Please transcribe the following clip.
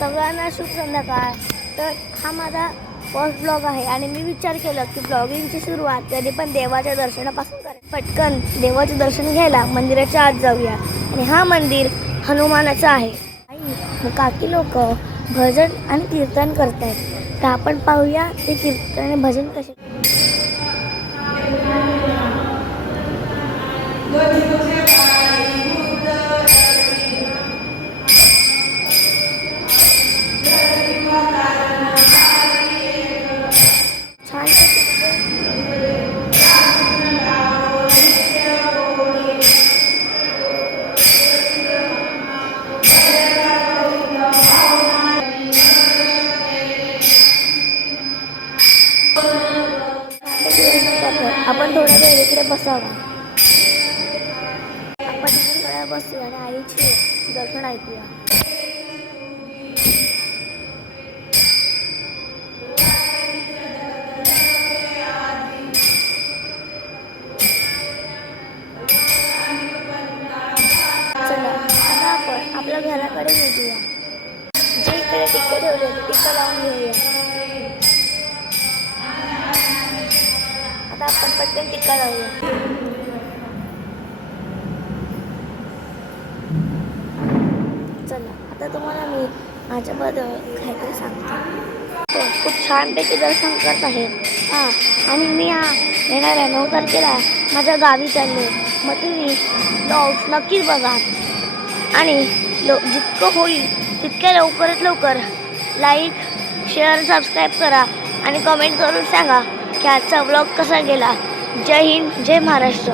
सगळ्यांना शुभ संध्याकाळ. तर हा माझा फर्स्ट ब्लॉग आहे आणि मी विचार केला की ब्लॉगिंगची सुरुवात कधी पण देवाच्या दर्शनापासून करेल. पटकन देवाचे दर्शन घ्यायला मंदिराच्या आत जाऊया. आणि हा मंदिर हनुमानाचं आहे. आई काकी लोक भजन आणि कीर्तन करतायत. तर आपण पाहूया ते कीर्तन आणि भजन कसे. छान आपण थोड्या वेळ इकडे बसावा. आपण थोड्या बसूया आणि आईचे दर्शन ऐकूया. चला आता आपण आपल्या घराकडे निघूया. जे इकडे टिक्के ठेवले टिक्का लावून घेऊया. आता आपण पटकन टिक्का लावूया. चला आता तुम्हाला मी माझ्याबद्दल काहीतरी सांगते. खूप छानपैकी दर्शन करत आहे. आणि मी येणाऱ्या 9 तारखेला माझ्या गावी चालले. मग तुम्ही ब्लॉग्स नक्कीच बघा आणि जितकं होईल तितक्या लवकरात लवकर लाईक शेअर सबस्क्राईब करा आणि कमेंट करून सांगा की आजचा ब्लॉग कसा गेला. जय हिंद, जय महाराष्ट्र.